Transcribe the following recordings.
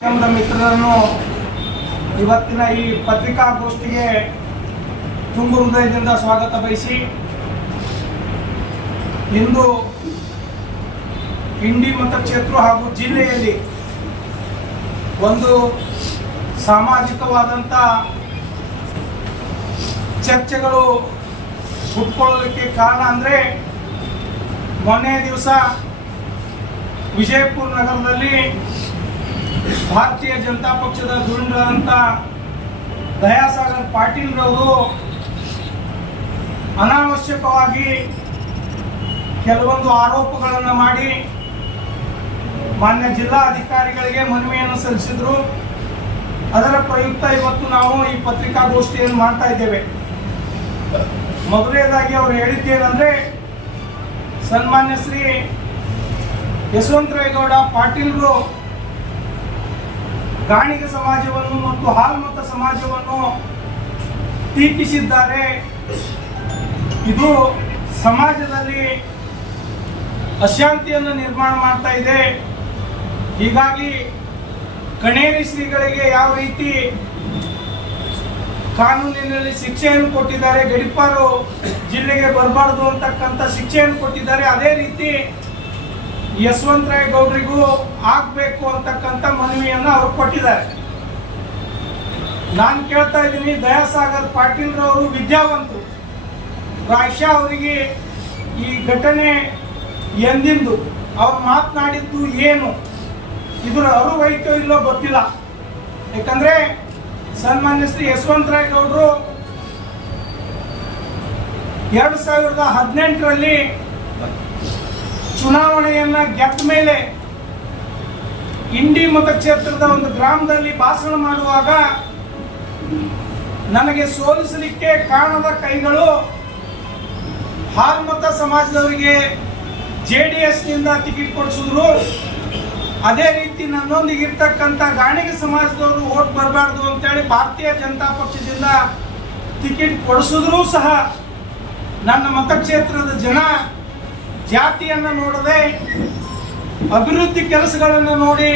ಮಿತ್ರರನ್ನು ಇವತ್ತಿನ ಈ ಪತ್ರಿಕಾಗೋಷ್ಠಿಗೆ ತುಂಬು ಹೃದಯದಿಂದ ಸ್ವಾಗತ ಬಯಸಿ, ಇಂದು ಇಂಡಿ ಮತಕ್ಷೇತ್ರ ಹಾಗೂ ಜಿಲ್ಲೆಯಲ್ಲಿ ಒಂದು ಸಾಮಾಜಿಕವಾದಂಥ ಚರ್ಚೆಗಳು ಹುಟ್ಕೊಳ್ಳೋದಕ್ಕೆ ಕಾರಣ ಅಂದರೆ ಮೊನ್ನೆ ದಿವಸ ವಿಜಯಪುರ ನಗರದಲ್ಲಿ ಭಾರತೀಯ ಜನತಾ ಪಕ್ಷದ ಧುರೀಣರಾದಂಥ ದಯಾಸಾಗರ್ ಪಾಟೀಲ್ರವರು ಅನಾವಶ್ಯಕವಾಗಿ ಕೆಲವೊಂದು ಆರೋಪಗಳನ್ನು ಮಾಡಿ ಮಾನ್ಯ ಜಿಲ್ಲಾ ಅಧಿಕಾರಿಗಳಿಗೆ ಮನವಿಯನ್ನು ಸಲ್ಲಿಸಿದ್ರು. ಅದರ ಪ್ರಯುಕ್ತ ಇವತ್ತು ನಾವು ಈ ಪತ್ರಿಕಾಗೋಷ್ಠಿಯನ್ನು ಮಾಡ್ತಾ ಇದ್ದೇವೆ. ಮೊದಲನೇದಾಗಿ ಅವರು ಹೇಳಿದ್ದೇನಂದ್ರೆ, ಸನ್ಮಾನ್ಯ ಶ್ರೀ ಯಶವಂತರಾಯಗೌಡ ಪಾಟೀಲ್ರು ಗಾಣಿಗ ಸಮಾಜವನ್ನು ಮತ್ತು ಹಾಲ್ಮತ ಸಮಾಜವನ್ನು ಟೀಕಿಸಿದ್ದಾರೆ. ಇದು ಸಮಾಜದಲ್ಲಿ ಅಶಾಂತಿಯನ್ನು ನಿರ್ಮಾಣ ಮಾಡ್ತಾ ಇದೆ. ಹೀಗಾಗಿ ಕಣೇರಿ ಶ್ರೀಗಳಿಗೆ ಯಾವ ರೀತಿ ಕಾನೂನಿನಲ್ಲಿ ಶಿಕ್ಷೆಯನ್ನು ಕೊಟ್ಟಿದ್ದಾರೆ, ಗಡಿಪಾರು ಜಿಲ್ಲೆಗೆ ಬರಬಾರ್ದು ಅಂತಕ್ಕಂಥ ಶಿಕ್ಷೆಯನ್ನು ಕೊಟ್ಟಿದ್ದಾರೆ, ಅದೇ ರೀತಿ ಯಶವಂತರಾಯ ಗೌಡ್ರಿಗೂ ಆಗ್ಬೇಕು ಅಂತಕ್ಕಂಥ ಮನವಿಯನ್ನು ಅವ್ರು ಕೊಟ್ಟಿದ್ದಾರೆ. ನಾನು ಕೇಳ್ತಾ ಇದ್ದೀನಿ, ದಯಾಸಾಗರ್ ಪಾಟೀಲ್ರವರು ವಿದ್ಯಾವಂತರು. ಪ್ರಾಯಶಃ ಅವರಿಗೆ ಈ ಘಟನೆ ಎಂದಿಂದು ಅವ್ರು ಮಾತನಾಡಿದ್ದು ಏನು? ಇದರ ಅರಿವೈತೋ ಇಲ್ಲೋ ಗೊತ್ತಿಲ್ಲ. ಯಾಕಂದರೆ ಸನ್ಮಾನ್ಯ ಶ್ರೀ ಯಶವಂತರಾಯ ಗೌಡರು ಎರಡು ಸಾವಿರದ ಹದಿನೆಂಟರಲ್ಲಿ ಚುನಾವಣೆಯನ್ನ ಗೆದ್ದ ಮೇಲೆ ಇಂಡಿ ಮತಕ್ಷೇತ್ರದ ಒಂದು ಗ್ರಾಮದಲ್ಲಿ ಭಾಷಣ ಮಾಡುವಾಗ ನನಗೆ ಸೋಲಿಸಲಿಕ್ಕೆ ಕಾರಣದ ಕೈಗಳು ಹಾಲ್ಮತ ಸಮಾಜದವರಿಗೆ ಜೆ ಡಿ ಎಸ್ನಿಂದ ಟಿಕೆಟ್ ಕೊಡಿಸಿದ್ರು. ಅದೇ ರೀತಿ ನನ್ನೊಂದಿಗೆ ಇರ್ತಕ್ಕಂಥ ಗಾಣಿಗ ಸಮಾಜದವರು ಓಟ್ ಬರಬಾರ್ದು ಅಂತೇಳಿ ಭಾರತೀಯ ಜನತಾ ಪಕ್ಷದಿಂದ ಟಿಕೆಟ್ ಕೊಡಿಸಿದ್ರು ಸಹ ನನ್ನ ಮತಕ್ಷೇತ್ರದ ಜನ ಜಾತಿಯನ್ನು ನೋಡದೆ ಅಭಿವೃದ್ಧಿ ಕೆಲಸಗಳನ್ನು ನೋಡಿ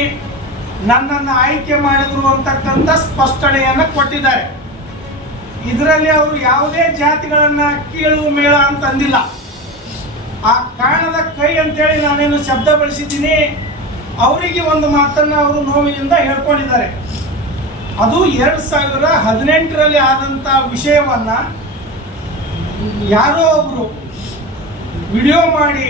ನನ್ನನ್ನು ಆಯ್ಕೆ ಮಾಡಿದ್ರು ಅಂತಕ್ಕಂಥ ಸ್ಪಷ್ಟನೆಯನ್ನು ಕೊಟ್ಟಿದ್ದಾರೆ. ಇದರಲ್ಲಿ ಅವರು ಯಾವುದೇ ಜಾತಿಗಳನ್ನು ಕೀಳು ಮೇಳ ಅಂತಂದಿಲ್ಲ ಆ ಕಾರಣದ ಕೈ ಅಂತೇಳಿ ನಾನೇನು ಶಬ್ದ ಬಳಸಿದ್ದೀನಿ, ಅವರಿಗೆ ಒಂದು ಮಾತನ್ನ ಅವರು ನೋವಿನಿಂದ ಹೇಳ್ಕೊಂಡಿದ್ದಾರೆ. ಅದು ಎರಡು ಸಾವಿರ ಹದಿನೆಂಟರಲ್ಲಿ ಆದಂಥ ವಿಷಯವನ್ನ ಯಾರೋ ಒಬ್ರು ವಿಡಿಯೋ ಮಾಡಿ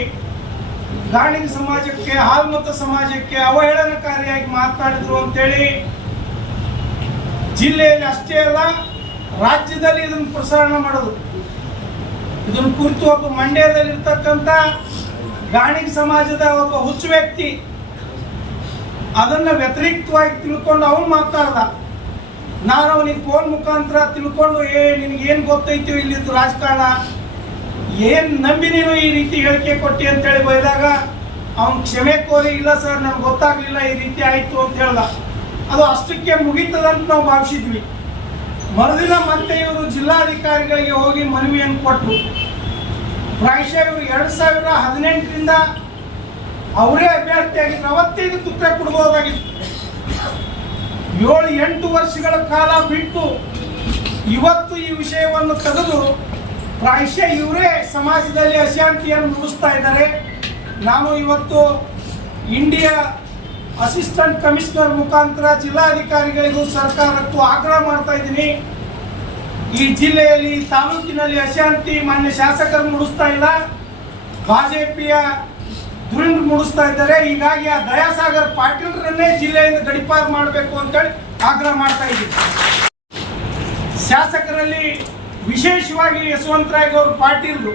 ಗಾಣಿಗ ಸಮಾಜಕ್ಕೆ ಹಾಲ್ಮತ ಸಮಾಜಕ್ಕೆ ಅವಹೇಳನಕಾರಿಯಾಗಿ ಮಾತನಾಡಿದ್ರು ಅಂತೇಳಿ ಜಿಲ್ಲೆಯಲ್ಲಿ ಅಷ್ಟೇ ಅಲ್ಲ, ರಾಜ್ಯದಲ್ಲಿ ಇದನ್ನು ಪ್ರಸಾರಣ ಮಾಡೋದು. ಇದನ್ನು ಕುರಿತು ಒಬ್ಬ ಮಂಡ್ಯದಲ್ಲಿ ಇರ್ತಕ್ಕಂಥ ಗಾಣಿಗ ಸಮಾಜದ ಒಬ್ಬ ಹುಚ್ಚು ವ್ಯಕ್ತಿ ಅದನ್ನ ವ್ಯತಿರಿಕ್ತವಾಗಿ ತಿಳ್ಕೊಂಡು ಅವನು ಮಾತಾಡ್ದ. ನಾನು ಅವನಿಗೆ ಫೋನ್ ಮುಖಾಂತರ ತಿಳ್ಕೊಂಡು, ಏ, ನಿನಗೇನು ಗೊತ್ತೈತಿ ಇಲ್ಲಿದ್ದು ರಾಜಕಾರಣ? ಏನ್ ನಂಬಿ ನೀನು ಈ ರೀತಿ ಹೇಳಿಕೆ ಕೊಟ್ಟಿ ಅಂತೇಳಿ ಬೈದಾಗ, ಅವನ್ ಕ್ಷಮೆ ಕೋರಿ, ಇಲ್ಲ ಸರ್, ನಮ್ಗೆ ಗೊತ್ತಾಗ್ಲಿಲ್ಲ, ಈ ರೀತಿ ಆಯ್ತು ಅಂತ ಹೇಳ್ದ. ಅದು ಅಷ್ಟಕ್ಕೆ ಮುಗೀತದಂತ ನಾವು ಭಾವಿಸಿದ್ವಿ. ಮರುದಿನ ಮತ್ತೆ ಇವರು ಜಿಲ್ಲಾಧಿಕಾರಿಗಳಿಗೆ ಹೋಗಿ ಮನವಿಯನ್ನು ಕೊಟ್ಟರು ಪ್ರಾಯಶಃ ಇವರು ಎರಡು ಸಾವಿರ ಹದಿನೆಂಟರಿಂದ ಅವರೇ ಅಭ್ಯರ್ಥಿಯಾಗಿದ್ರು ಅವತ್ತೈದು ಉತ್ತರ ಕೊಡ್ಬೋದಾಗಿತ್ತು. ಏಳು ಎಂಟು ವರ್ಷಗಳ ಕಾಲ ಬಿಟ್ಟು ಇವತ್ತು ಈ ವಿಷಯವನ್ನು ತೆಗೆದು ಪ್ರಾಯಶಃ ಇವರೇ ಸಮಾಜದಲ್ಲಿ ಅಶಾಂತಿಯನ್ನು ಮೂಡಿಸ್ತಾ ಇದ್ದಾರೆ. ನಾನು ಇವತ್ತು ಇಂಡಿಯಾ ಅಸಿಸ್ಟೆಂಟ್ ಕಮಿಷನರ್ ಮುಖಾಂತರ ಜಿಲ್ಲಾಧಿಕಾರಿಗಳಿಗೂ ಸರ್ಕಾರಕ್ಕೂ ಆಗ್ರಹ ಮಾಡ್ತಾ ಇದ್ದೀನಿ. ಈ ಜಿಲ್ಲೆಯಲ್ಲಿ ತಾಲೂಕಿನಲ್ಲಿ ಅಶಾಂತಿ ಮಾನ್ಯ ಶಾಸಕರು ಮುಡಿಸ್ತಾ ಇಲ್ಲ. ಬಿಜೆಪಿಯ ದುರಿಂದ ಮುಡಿಸ್ತಾ ಇದ್ದಾರೆ. ಹೀಗಾಗಿ ಆ ದಯಾಸಾಗರ್ ಪಾಟೀಲ್ರನ್ನೇ ಜಿಲ್ಲೆಯಿಂದ ಗಡಿಪಾರು ಮಾಡಬೇಕು ಅಂತೇಳಿ ಆಗ್ರಹ ಮಾಡ್ತಾ ಇದ್ದೀನಿ. ಶಾಸಕರಲ್ಲಿ ವಿಶೇಷವಾಗಿ ಯಶವಂತರಾಯ ಗೌಡ ಪಾಟೀಲ್ರು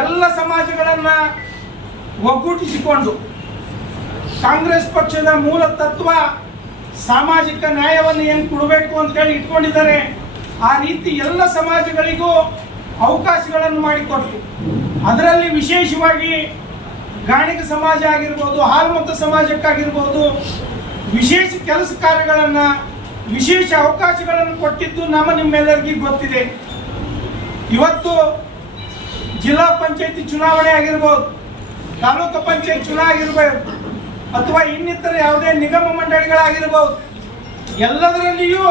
ಎಲ್ಲ ಸಮಾಜಗಳನ್ನ ಒಗ್ಗೂಡಿಸಿಕೊಂಡು ಕಾಂಗ್ರೆಸ್ ಪಕ್ಷದ ಮೂಲ ತತ್ವ ಸಾಮಾಜಿಕ ನ್ಯಾಯವನ್ನು ಏನು ಕೊಡಬೇಕು ಅಂತ ಹೇಳಿ ಇಟ್ಕೊಂಡಿದ್ದಾರೆ, ಆ ರೀತಿ ಎಲ್ಲ ಸಮಾಜಗಳಿಗೂ ಅವಕಾಶಗಳನ್ನು ಮಾಡಿಕೊಟ್ಟು ಅದರಲ್ಲಿ ವಿಶೇಷವಾಗಿ ಗಾಣಿಗ ಸಮಾಜ ಆಗಿರ್ಬೋದು, ಹಾಲ್ಮತ ಸಮಾಜಕ್ಕಾಗಿರ್ಬೋದು ವಿಶೇಷ ಕೆಲಸ ಕಾರ್ಯಗಳನ್ನು ವಿಶೇಷ ಅವಕಾಶಗಳನ್ನು ಕೊಟ್ಟಿದ್ದು ನಮ್ಮ ನಿಮ್ಮೆಲ್ಲರಿಗೂ ಗೊತ್ತಿದೆ. ಇವತ್ತು ಜಿಲ್ಲಾ ಪಂಚಾಯತಿ ಚುನಾವಣೆ ಆಗಿರ್ಬೋದು, ತಾಲೂಕು ಪಂಚಾಯತ್ ಚುನಾವಣೆ ಆಗಿರ್ಬೋದು, ಅಥವಾ ಇನ್ನಿತರ ಯಾವುದೇ ನಿಗಮ ಮಂಡಳಿಗಳಾಗಿರ್ಬೋದು, ಎಲ್ಲದರಲ್ಲಿಯೂ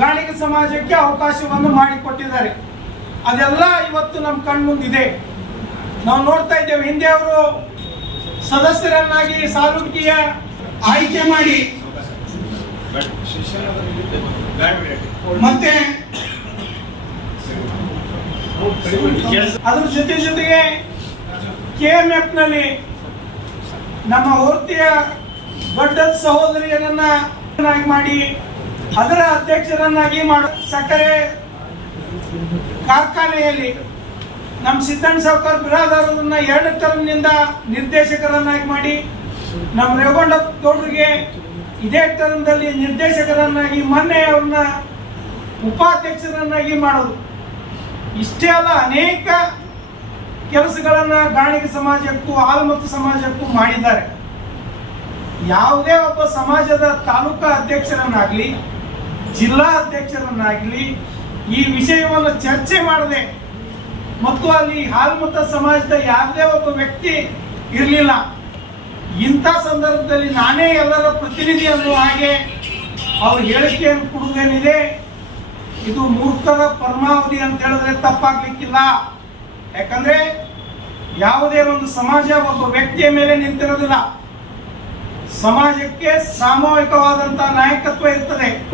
ಗಾಣಿಗ ಸಮಾಜಕ್ಕೆ ಅವಕಾಶವನ್ನು ಮಾಡಿಕೊಟ್ಟಿದ್ದಾರೆ. ಅದೆಲ್ಲ ಇವತ್ತು ನಮ್ಮ ಕಣ್ಮುಂದಿದೆ. ನಾವು ನೋಡ್ತಾ ಇದ್ದೇವೆ, ಹಿಂದೆ ಅವರು ಸದಸ್ಯರನ್ನಾಗಿ ಸಾಲುಕಿಯ ಆಯ್ಕೆ ಮಾಡಿ ಮತ್ತೆ ಅದ್ರ ಜೊತೆ ಜೊತೆಗೆ ಕೆ ಎಂ ಎಫ್ನಲ್ಲಿ ನಮ್ಮ ಹೋರ್ತಿಯ ದೊಡ್ಡ ಸಹೋದರಿಯರನ್ನಾಗಿ ಮಾಡಿ ಅದರ ಅಧ್ಯಕ್ಷರನ್ನಾಗಿ ಮಾಡ ಸಕ್ಕರೆ ಕಾರ್ಖಾನೆಯಲ್ಲಿ ನಮ್ಮ ಸಿದ್ದಣ್ಣ ಸಾವ್ಕರ್ ಬಿರಾದಾರರನ್ನ ಎರಡು ಟರ್ಮ್ನಿಂದ ನಿರ್ದೇಶಕರನ್ನಾಗಿ ಮಾಡಿ ನಮ್ಮ ರೇವಣ್ಣ ಗೌಡ್ರಿಗೆ ಇದೇ ಟರ್ಮ್ದಲ್ಲಿ ನಿರ್ದೇಶಕರನ್ನಾಗಿ, ಮೊನ್ನೆ ಅವ್ರನ್ನ ಉಪಾಧ್ಯಕ್ಷರನ್ನಾಗಿ ಮಾಡೋದು. ಇಷ್ಟೇ ಅಲ್ಲ, ಅನೇಕ ಕೆಲಸಗಳನ್ನ ಗಾಣಿಗೆ ಸಮಾಜಕ್ಕೂ ಆಲ್ಮತ್ತು ಸಮಾಜಕ್ಕೂ ಮಾಡಿದ್ದಾರೆ. ಯಾವುದೇ ಒಬ್ಬ ಸಮಾಜದ ತಾಲೂಕಾ ಅಧ್ಯಕ್ಷರನ್ನಾಗಲಿ, ಜಿಲ್ಲಾ ಅಧ್ಯಕ್ಷರನ್ನಾಗಲಿ ಈ ವಿಷಯವನ್ನು ಚರ್ಚೆ ಮಾಡದೆ, ಮತ್ತು ಅಲ್ಲಿ ಹಾಲ್ಮತ ಸಮಾಜದ ಯಾವುದೇ ಒಬ್ಬ ವ್ಯಕ್ತಿ ಇರಲಿಲ್ಲ. ಇಂಥ ಸಂದರ್ಭದಲ್ಲಿ ನಾನೇ ಎಲ್ಲರ ಪ್ರತಿನಿಧಿ ಅನ್ನುವ ಹಾಗೆ ಅವ್ರ ಹೇಳಿಕೆಯನ್ನು ಕೊಡುವುದೇನಿದೆ? ಇದು ಮೂರ್ಖರ ಪರಮಾವಧಿ ಅಂತ ಹೇಳಿದ್ರೆ ತಪ್ಪಾಗ್ಲಿಕ್ಕಿಲ್ಲ. ಯಾಕಂದ್ರೆ ಯಾವುದೇ ಒಂದು ಸಮಾಜ ಒಬ್ಬ ವ್ಯಕ್ತಿಯ ಮೇಲೆ ನಿಂತಿರೋದಿಲ್ಲ. ಸಮಾಜಕ್ಕೆ ಸಾಮೂಹಿಕವಾದಂತ ನಾಯಕತ್ವ ಇರ್ತದೆ.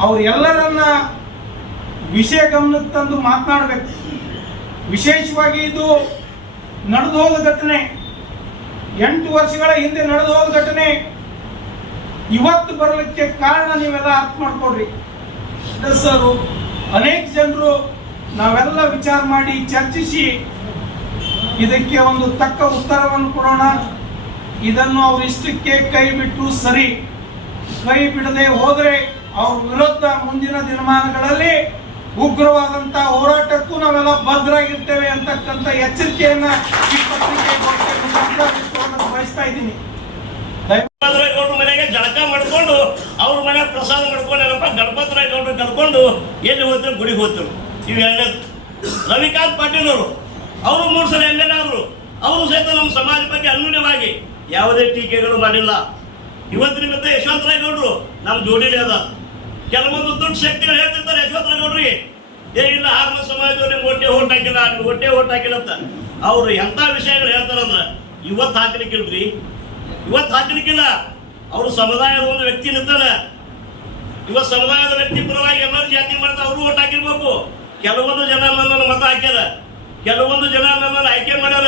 ಅವ್ರು ಎಲ್ಲರನ್ನ ವಿಷಯ ಗಮನಕ್ಕೆ ತಂದು ಮಾತನಾಡಬೇಕು. ವಿಶೇಷವಾಗಿ ಇದು ನಡೆದು ಹೋದ ಘಟನೆ. ಎಂಟು ವರ್ಷಗಳ ಹಿಂದೆ ನಡೆದು ಹೋದ ಘಟನೆ. ಇವತ್ತು ಬರಲಿಕ್ಕೆ ಕಾರಣ ನೀವೆಲ್ಲ ಅರ್ಥ ಮಾಡ್ಕೊಡ್ರಿ ಸದಸ್ಯರು ಅನೇಕ ಜನರು ನಾವೆಲ್ಲ ವಿಚಾರ ಮಾಡಿ ಚರ್ಚಿಸಿ ಇದಕ್ಕೆ ಒಂದು ತಕ್ಕ ಉತ್ತರವನ್ನು ಕೊಡೋಣ. ಇದನ್ನು ಅವ್ರ ಇಷ್ಟಕ್ಕೆ ಕೈ ಬಿಟ್ಟು ಸರಿ. ಕೈ ಬಿಡದೆ ಹೋದರೆ ಅವ್ರ ವಿರುದ್ಧ ಮುಂದಿನ ದಿನಮಾನಗಳಲ್ಲಿ ಉಗ್ರವಾದಂತ ಹೋರಾಟಕ್ಕೂ ನಾವೆಲ್ಲ ಭದ್ರಾಗಿರ್ತೇವೆ ಅಂತಕ್ಕಂಥ ಎಚ್ಚರಿಕೆಯನ್ನ ಈ ಪತ್ರಿಕೆ ಇಟ್ಕೊಳ್ಳೋದಕ್ಕೆ ಬಯಸ್ತಾ ಇದ್ದೀನಿ. ಗೌಡ್ರ ಮನೆಗೆ ಜಳಕ ಮಾಡ್ಕೊಂಡು ಅವ್ರ ಮನೆ ಪ್ರಸಾದ ಮಾಡ್ಕೊಂಡು ಏನಪ್ಪ, ಗಣಪತರಾಯ ಗೌಡ್ರು ಕರ್ಕೊಂಡು ಎಲ್ಲಿ ಹೋದ್ರು ಗುಡಿಗೆ ಹೋದ್ರು. ಇವು ಎರಡನೇ ರವಿಕಾಂತ್ ಪಾಟೀಲ್ ಅವರು. ಅವರು ಮೂರು ಸಲ ಎಂ ಎಲ್ ಅವರು ಅವರು ಸಹಿತ ನಮ್ಮ ಸಮಾಜ ಬಗ್ಗೆ ಅನ್ಯೂನ್ಯವಾಗಿ ಯಾವುದೇ ಟೀಕೆಗಳು ಮಾಡಿಲ್ಲ. ಇವತ್ತು ನಿಮಿತ್ತ ಯಶವಂತರಾಯ ಗೌಡ್ರು ನಮ್ಮ ಜೋಡಿಲಿ ಅದ. ಕೆಲವೊಂದು ದುಡ್ಡು ಶಕ್ತಿಗಳು ಹೇಳ್ತಿರ್ತಾರೆ ಯಶವಂತರಾಯ ಗೌಡ್ರಿಗೆ. ಏ, ಇಲ್ಲ ಆರ್ಮ ಸಮಾಜದವ್ರು ನಿಮ್ಗೆ ಹೊಟ್ಟೆ ಓಟ್ ಹಾಕಿಲ್ಲ ಹೊಟ್ಟೆ ಓಟ್ ಹಾಕಿಲ್ಲ ಅಂತ. ಅವ್ರು ಎಂಥ ವಿಷಯಗಳು ಹೇಳ್ತಾರಂದ್ರ ಇವತ್ತು ಹಾಕ್ಲಿಕ್ಕಿಲ್ರಿ? ಇವತ್ತು ಹಾಕ್ಲಿಕ್ಕಿಲ್ಲ. ಅವರು ಸಮುದಾಯದ ಒಂದು ವ್ಯಕ್ತಿ ನಿಂತಾನೆ. ಇವತ್ತು ಸಮುದಾಯದ ವ್ಯಕ್ತಿ ಪರವಾಗಿ ಎಲ್ಲರೂ ಜಾತಿ ಮಾಡ್ತಾ ಅವರು ಓಟ್ ಹಾಕಿರ್ಬೇಕು. ಕೆಲವೊಂದು ಜನ ನನ್ನನ್ನು ಮತ ಹಾಕ್ಯಾರ. ಕೆಲವೊಂದು ಜನ ನನ್ನನ್ನು ಆಯ್ಕೆ ಮಾಡ್ಯಾರ.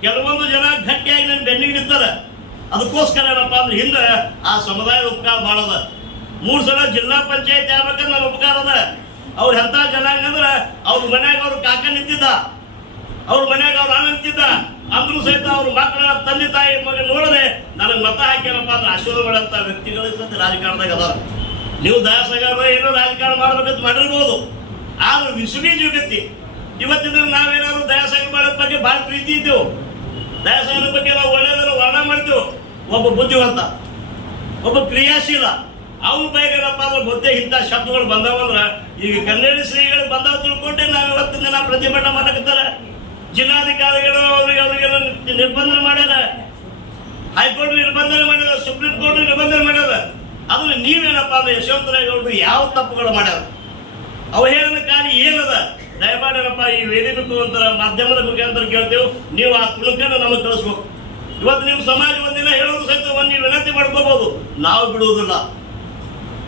ಕೆಲವೊಂದು ಜನ ಗಟ್ಟಿಯಾಗಿ ನನ್ನ ಬೆನ್ನಿಗೆ ನಿಂತಾರ. ಅದಕ್ಕೋಸ್ಕರ ಏನಪ್ಪ ಅಂದ್ರೆ ಹಿಂದೆ ಆ ಸಮುದಾಯದ ಉಪಕಾರ ಮಾಡದ ಮೂರು ಸಲ ಜಿಲ್ಲಾ ಪಂಚಾಯತ್ ಆಗ್ಬೇಕಂದ್ರೆ ನನ್ನ ಉಪಕಾರ ಅದ. ಅವ್ರು ಎಂಥ ಜನಾಂಗ ಅಂದ್ರೆ ಅವ್ರ ಮನ್ಯಾಗ ಅವ್ರ ಕಾಕ ನಿಂತಿದ್ದ. ಅವ್ರ ಮನ್ಯಾಗ ಅವ್ರು ಆನಂದಿದ್ದ ಅಂದ್ರೂ ಸಹಿತ ಅವ್ರು ಮಕ್ಕಳ ತಂದೆ ತಾಯಿ ಮಗ ನೋಡದೆ ನನಗೆ ಮತ ಹಾಕ್ಯಾರಪ್ಪ ಅಂದ್ರೆ ಆಶೀರ್ವಾದ ಮಾಡಂತ ವ್ಯಕ್ತಿಗಳು ಸಹಿತ ರಾಜಕಾರಣದಾಗ ಅದಾರ. ನೀವು ದಾಸಗಾರ ಏನೋ ರಾಜಕಾರಣ ಮಾಡ್ಬೇಕಂತ ಮಾಡಿರ್ಬೋದು. ಆದ್ರೆ ವಿಶ್ವೀ ಜೀವಗತಿ ಇವತ್ತಿನ ನಾವೇನಾದ್ರು ದಯಾಸಾಗರ ಮಾಡೋದ್ ಬಗ್ಗೆ ಭಾಳ ಪ್ರೀತಿ ಇದ್ದೇವು. ದಯಾಸಾಗರ ಬಗ್ಗೆ ನಾವು ಒಳ್ಳೆಯದನ್ನು ವರ್ಣ ಮಾಡ್ತೇವೆ. ಒಬ್ಬ ಬುದ್ಧಿವಂತ, ಒಬ್ಬ ಕ್ರಿಯಾಶೀಲ. ಅವ್ರ ಬೈಗೇನಪ್ಪ ಅಂದ್ರೆ ಗೊತ್ತೇ ಇಂಥ ಶಬ್ದಗಳು ಬಂದಾವಂದ್ರ ಈಗ ಕನ್ನಡ ಶ್ರೀಗಳು ಬಂದಾವ ತಿಳ್ಕೊಂಡೆ ನಾವು ಇವತ್ತಿನ ದಿನ ಪ್ರತಿಭಟನೆ ಮಾಡಕತ್ತಾರ. ಜಿಲ್ಲಾಧಿಕಾರಿಗಳು ಅವರಿಗೆ ಅವರಿಗೆಲ್ಲ ನಿರ್ಬಂಧ ಮಾಡ್ಯಾರ. ಹೈಕೋರ್ಟ್ ನಿರ್ಬಂಧನೆ ಮಾಡ್ಯಾರ, ಸುಪ್ರೀಂ ಕೋರ್ಟ್ ನಿರ್ಬಂಧನೆ ಮಾಡ್ಯಾರ. ಅದನ್ನ ನೀವೇನಪ್ಪ ಅಂದ್ರೆ ಯಶವಂತರಾಯ ಗೌಡರು ಯಾವ ತಪ್ಪುಗಳು ಮಾಡ್ಯಾರ? ಅವಹೇಳನಕಾರಿ ಏನದ? ದಯಮಾಡ್ಯಾರಪ್ಪ ಈ ವೇದಿಕೆ ಮುಖಾಂತರ, ಮಾಧ್ಯಮದ ಮುಖಾಂತರ ಕೇಳ್ತೇವೆ. ನೀವು ಆ ತುಳುಕನ್ನು ನಮಗೆ ಕಳಿಸ್ಬೇಕು. ಇವತ್ತು ನೀವು ಸಮಾಜ ಒಂದಿನ ಹೇಳೋದು ಸಹಿತ ಒಂದು ನೀವು ವಿನಂತಿ ಮಾಡ್ಕೋಬಹುದು ನಾವು ಬಿಡುವುದಿಲ್ಲ.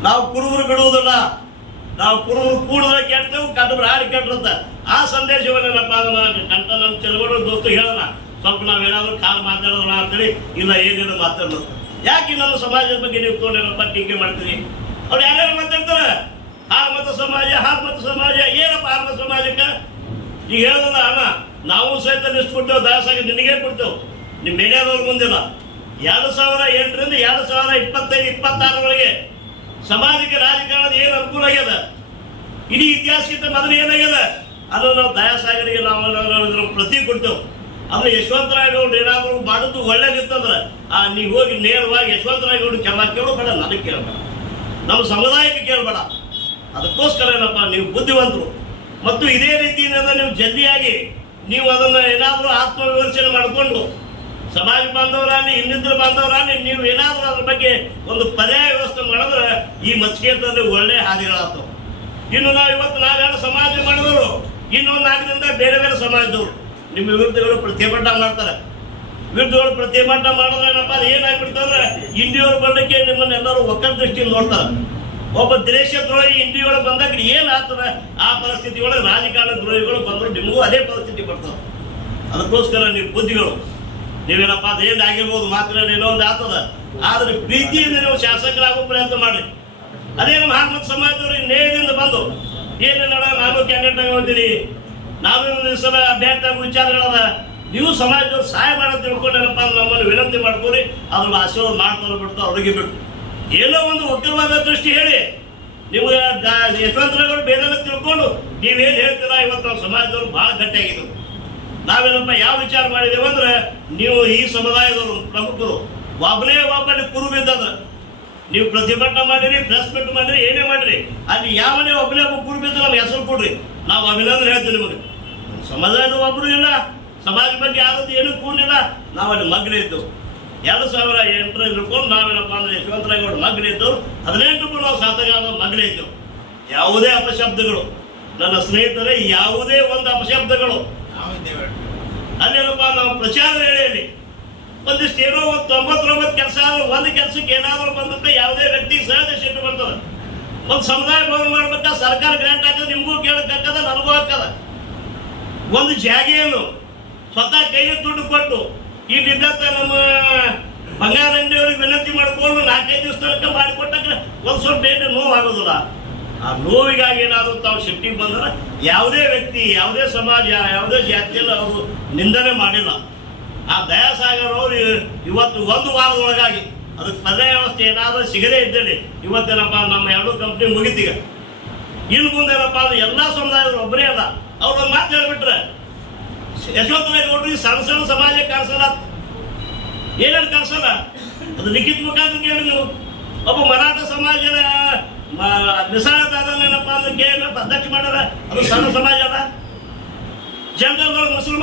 ನಾವು ಕುರುಬರು ಬಿಡುವುದಿಲ್ಲ. ನಾವು ಕುರುಬರು ಕೂಡಿದ್ರೆ ಕೇಳ್ತೇವೆ ಕಟ್ಟಬ್ರು ಹಾಡಿ ಕೆಟ್ಟಿರುತ್ತ. ಆ ಸಂದೇಶವನ್ನೇನಪ್ಪ ಅದನ್ನ ಕಂಟ ನಮ್ಮ ಚಲಗಡ ದೋಸ್ತು ಹೇಳೋಣ. ಸ್ವಲ್ಪ ನಾವೇನಾದ್ರೂ ಕಾಲ ಮಾತಾಡೋಣ ಅಂತೇಳಿ, ಇಲ್ಲ ಏನೇನು ಮಾತಾಡೋದು ಯಾಕೆ ನಮ್ಮ ಸಮಾಜದ ಬಗ್ಗೆ ನೀವು ತಗೊಂಡೇನಪ್ಪ ಟೀಕೆ ಮಾಡ್ತೀರಿ? ಅವ್ರು ಯಾರ್ಯಾರು ಮಾತಾಡ್ತಾರೆ? ಹಾರ್ಮತ ಸಮಾಜ ಹಾರ್ಮತ ಸಮಾಜ, ಏನಪ್ಪ ಹಾರ್ಮ ಸಮಾಜಕ್ಕೆ? ಈಗ ಹೇಳೋದಲ್ಲ ಅಣ್ಣ, ನಾವು ಸಹಿತ ಲಿಸ್ಟ್ ಕೊಡ್ತೇವೆ ದಾಸಾಗಿ ನಿನಗೆ ಕೊಡ್ತೇವೆ. ನಿಮ್ಮ ಮೀಡಿಯಾದವ್ರ ಮುಂದಿಲ್ಲ. ಎರಡು ಸಾವಿರ ಎಂಟರಿಂದ ಎರಡು ಸಾವಿರ ಇಪ್ಪತ್ತೈದು, ಇಪ್ಪತ್ತಾರರೊಳಗೆ ಸಮಾಜಕ್ಕೆ ರಾಜಕಾರಣದ ಏನು ಅನುಕೂಲ ಆಗ್ಯದ? ಇಡೀ ಇತಿಹಾಸಕ್ಕಿಂತ ಮೊದಲು ಏನಾಗ್ಯದ? ಅದನ್ನು ನಾವು ದಯಾಸಾಗರಿಗೆ ನಾವು ಪ್ರತಿ ಕೊಡ್ತೇವೆ. ಅಂದ್ರೆ ಯಶವಂತರಾಯ ಗೌಡ್ರು ಏನಾದ್ರು ಮಾಡೋದು ಒಳ್ಳೇದಿತ್ತಂದ್ರೆ, ಆ, ನೀ ಹೋಗಿ ನೇರವಾಗಿ ಯಶವಂತರಾಯ ಗೌಡ್ರು ಕೆಲ ಕೇಳಬೇಡ ನನಗೆ ಕೇಳಬೇಡ. ನಮ್ಮ ಸಮುದಾಯಕ್ಕೆ ಕೇಳಬೇಡ. ಅದಕ್ಕೋಸ್ಕರ ಏನಪ್ಪ, ನೀವು ಬುದ್ಧಿವಂತರು. ಮತ್ತು ಇದೇ ರೀತಿಯಿಂದ ನೀವು ಜಲ್ದಿಯಾಗಿ ನೀವು ಅದನ್ನು ಏನಾದರೂ ಆತ್ಮವಿಮರ್ಶನೆ ಮಾಡಿಕೊಂಡು ಸಮಾಜ ಬಾಂಧವರಾಗಲಿ ಇನ್ನಿತರ ಬಾಂಧವರಾಗಲಿ ನೀವು ಏನಾದರೂ ಅದ್ರ ಬಗ್ಗೆ ಒಂದು ಪರ್ಯಾಯ ವ್ಯವಸ್ಥೆ ಮಾಡಿದ್ರೆ ಈ ಮತ್ಸ್ಯೇತ್ರದಲ್ಲಿ ಒಳ್ಳೆ ಹಾದಿಗಳಾಗ್ತವೆ. ಇನ್ನು ನಾವು ಇವತ್ತು ನಾವೆಲ್ಲ ಸಮಾಜ ಮಾಡಿದವರು ಇನ್ನೊಂದು ನಾಲ್ಕು ದಿನದ ಬೇರೆ ಬೇರೆ ಸಮಾಜದವರು ನಿಮ್ಮ ವಿರುದ್ಧಗಳು ಪ್ರತಿಭಟನೆ ಮಾಡ್ತಾರೆ. ವಿರುದ್ಧಗಳು ಪ್ರತಿಭಟನೆ ಮಾಡಿದ್ರೆ ಏನಪ್ಪ ಏನಾಗ್ಬಿಡ್ತಂದ್ರೆ ಇಂಡಿಯವರು ನಿಮ್ಮನ್ನ ಎಲ್ಲರೂ ಒಕ್ಕಲ್ ದೃಷ್ಟಿಯಿಂದ ನೋಡ್ತಾರೆ. ಒಬ್ಬ ದೇಶದ್ರೋಹಿ ಇಂಡಿಯೊಳಗೆ ಬಂದಾಗ ಏನಾಗ್ತದೆ ಆ ಪರಿಸ್ಥಿತಿ ಒಳಗೆ ರಾಜಕಾರಣ ದ್ರೋಹಿಗಳು ಬಂದ್ರು ನಿಮಗೂ ಅದೇ ಪರಿಸ್ಥಿತಿ ಬರ್ತದೆ ಅದಕ್ಕೋಸ್ಕರ ನೀವು ಬುದ್ಧಿಗಳು. ನೀವೇನಪ್ಪ ಅದೇನು ಆಗಿರ್ಬೋದು ಮಾತ್ರ ಏನೋ ಒಂದು ಆಗ್ತದ ಆದ್ರೆ ಪ್ರೀತಿಯಿಂದ ನೀವು ಶಾಸಕರಾಗೋ ಪ್ರಯತ್ನ ಮಾಡಿ ಅದೇ ನಮ್ಮ ಹಾರ್ಮತ್ ಸಮಾಜದವರು ನೇರದಿಂದ ಬಂದು ಏನು ನೋಡ, ನಾನು ಕ್ಯಾಂಡಿಡೇಟ್ ಆಗಿ ಹೋಗ್ತೀನಿ. ಒಂದು ಸಲ ಅಭ್ಯರ್ಥಿ ಆಗೋ ವಿಚಾರಗಳದ ನೀವು ಸಮಾಜದವ್ರು ಸಹಾಯ ಮಾಡೋದು ತಿಳ್ಕೊಂಡೇನಪ್ಪ ನಮ್ಮನ್ನು ವಿನಂತಿ ಮಾಡ್ಕೊರಿ ಅದ್ರ ಆಶೀರ್ವಾದ ಮಾಡ್ತಾರೆ ಬಿಡ್ತಾ, ಅವ್ರಿಗೆ ಬಿಟ್ಟು ಏನೋ ಒಂದು ಉಗ್ರವಾದ ದೃಷ್ಟಿ ಹೇಳಿ. ನಿಮ್ಗೆ ಯಶವಂತರಗಳು ಬೇರೆ ತಿಳ್ಕೊಂಡು ನೀವೇನು ಹೇಳ್ತೀರಾ, ಇವತ್ತು ನಮ್ಮ ಸಮಾಜದವ್ರು ಭಾಳ ಗಟ್ಟಿಯಾಗಿದ್ದು ನಾವೇನಪ್ಪ, ಯಾವ ವಿಚಾರ ಮಾಡಿದೇವೆ ಅಂದ್ರೆ ನೀವು ಈ ಸಮುದಾಯದವರು ಪ್ರಮುಖರು ಒಬ್ಬನೇ ಒಬ್ಬನೇ ಕುರು ಬಿದ್ದದ ನೀವು ಪ್ರತಿಭಟನೆ ಮಾಡಿರಿ ಪ್ರೆಸ್ ಮೀಟ್ ಮಾಡಿರಿ, ಏನೇ ಮಾಡಿರಿ, ಅಲ್ಲಿ ಯಾವನೇ ಒಬ್ಬನೇ ಒಬ್ಬ ಕುರು ಬಿದ್ದ ನಮ್ಗೆ ಹೆಸರು ಕೊಡ್ರಿ. ನಾವು ಅಭಿನಂದನೆ ಹೇಳ್ತೀವಿ ನಿಮಗೆ. ಸಮಾಜದ ಒಬ್ಬರು ಇಲ್ಲ ಸಮಾಜ ಬಗ್ಗೆ ಯಾರದ್ದು ಏನೂ ಕೂಡಿಲ್ಲ ನಾವು ಅಲ್ಲಿ ಮಗ್ನ ಇದ್ದೆವು ಎರಡು ಸಾವಿರ ಎಂಟರ ಹಿಡ್ಕೊಂಡು ನಾವೇನಪ್ಪ ಅಂದ್ರೆ ಯಶವಂತರಾಯಗೌಡ ಮಗ್ನ ಇದ್ದವು ಹದಿನೆಂಟಕ್ಕೂ ನಾವು ಸಾತಗಾಲ ಮಗ್ನ ಇದ್ದೆವು ಯಾವುದೇ ಅಪಶಬ್ದಗಳು. ನನ್ನ ಸ್ನೇಹಿತರೇ, ಯಾವುದೇ ಒಂದು ಅಪಶಬ್ದಗಳು. ಅಲ್ಲೇನಪ್ಪ, ನಾವು ಪ್ರಚಾರ ವೇಳೆಯಲ್ಲಿ ಒಂದಿಷ್ಟು ಏನೋ ಒಂದು ತೊಂಬತ್ತೊಂಬತ್ತು ಕೆಲಸ ಆದ್ರೆ, ಒಂದು ಕೆಲಸಕ್ಕೆ ಏನಾದರೂ ಬಂದಕ್ಕೆ ಯಾವುದೇ ವ್ಯಕ್ತಿ ಸಹಜ ಸಿಟ್ಟು ಬರ್ತದೆ. ಒಂದು ಸಮುದಾಯ ಭವನ ಮಾಡ್ಬೇಕ, ಸರ್ಕಾರ ಗ್ರಾಂಟ್ ಹಾಕದ, ನಿಮಗೂ ಕೇಳಕ್ಕಾಗದ ನನಗೂ ಹಾಕದ? ಒಂದು ಜಾಗೆಯನ್ನು ಸ್ವತಃ ಕೈಗೆ ದುಡ್ಡು ಕೊಟ್ಟು ಇಲ್ಲಿದ್ದಂತ ನಮ್ಮ ಬಂಗಾರ ಅಂಗಡಿಯವ್ರಿಗೆ ವಿನಂತಿ ಮಾಡಿಕೊಂಡು ನಾಲ್ಕೈದು ದಿವಸ ತನಕ ಮಾಡಿಕೊಟ್ಟಾಗ ಒಂದು ಸ್ವಲ್ಪ ಬೇಟೆ ನೋವು ಆಗೋದಿಲ್ಲ ಆ ನೋವಿಗಾಗಿ ಏನಾದರೂ ತಾವು ಶಿಫ್ಟಿಗೆ ಬಂದ್ರೆ ಯಾವುದೇ ವ್ಯಕ್ತಿ, ಯಾವುದೇ ಸಮಾಜ, ಯಾವುದೇ ಜಾತಿಯಲ್ಲಿ ಅವರು ನಿಂದನೆ ಮಾಡಿಲ್ಲ. ಆ ದಯಾಸಾಗರ್ ಅವರು ಇವತ್ತು ಒಂದು ವಾರದೊಳಗಾಗಿ ಅದಕ್ಕೆ ಪರ್ಯಾಯ ವ್ಯವಸ್ಥೆ ಏನಾದರೂ ಸಿಗದೇ ಇದ್ದಲ್ಲಿ ಇವತ್ತೇನಪ್ಪ ನಮ್ಮ ಎರಡು ಕಂಪ್ನಿ ಮುಗಿತೀಗ. ಇನ್ನು ಮುಂದೇನಪ್ಪ ಅಂದ್ರೆ ಎಲ್ಲ ಸಮುದಾಯದವರು ಒಬ್ಬರೇ ಅಲ್ಲ. ಅವ್ರು ಮಾತು ಹೇಳ್ಬಿಟ್ರೆ ನೋಡ್ರಿ ಸಣ್ಣ ಸಣ್ಣ ಸಮಾಜಕ್ಕೆ ಕಾಣಿಸಲ್ಲ. ಏನೇನು ಕಾಣಿಸಲ್ಲ? ಅದು ಲಿಖಿತ ಮುಖಾಂತರ ಕೇಳಿ ನೀವು ಒಬ್ಬ ಮರಾಠ ಸಮಾಜದ ನಿಸಾಳದಾದನೇನಪ್ಪ ಅಂದ್ರೆ ಕೆ ಅಧ್ಯಕ್ಷ ಮಾಡ್ಯಾರ? ಅದು ಸಣ್ಣ ಸಮಾಜ ಅದ. ಜನರಲ್ ಮುಸಲ್ಮಾನ್